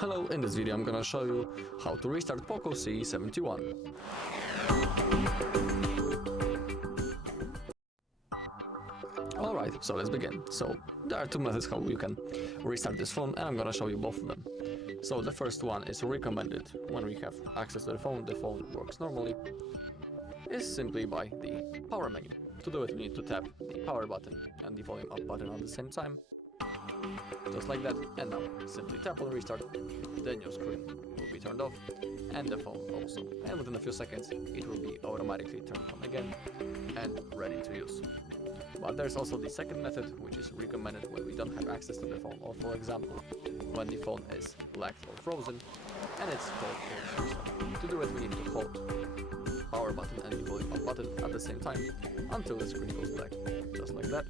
Hello, in this video I'm gonna show you how to restart POCO C71. Alright, so let's begin. So there are two methods how you can restart this phone, and I'm gonna show you both of them. So the first one is recommended when we have access to the phone works normally, is simply by the power menu. To do it we need to tap the power button and the volume up button at the same time. Just like that, and now simply tap on restart, then your screen will be turned off and the phone also, and within a few seconds it will be automatically turned on again and ready to use. But there's also the second method, which is recommended when we don't have access to the phone, or for example when the phone is locked or frozen, and it's called a restart. To do it we need to hold power button and the volume up button at the same time until the screen goes black, just like that.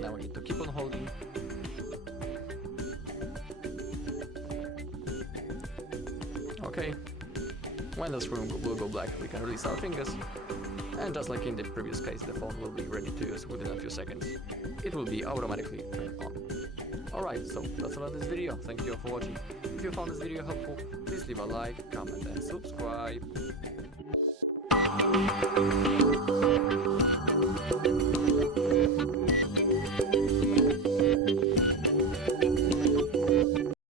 Now we need to keep on holding. Okay, when the screen will go black, we can release our fingers, and just like in the previous case, the phone will be ready to use within a few seconds. It will be automatically turned on. Alright, so that's all in this video. Thank you all for watching. If you found this video helpful, please leave a like, comment and subscribe.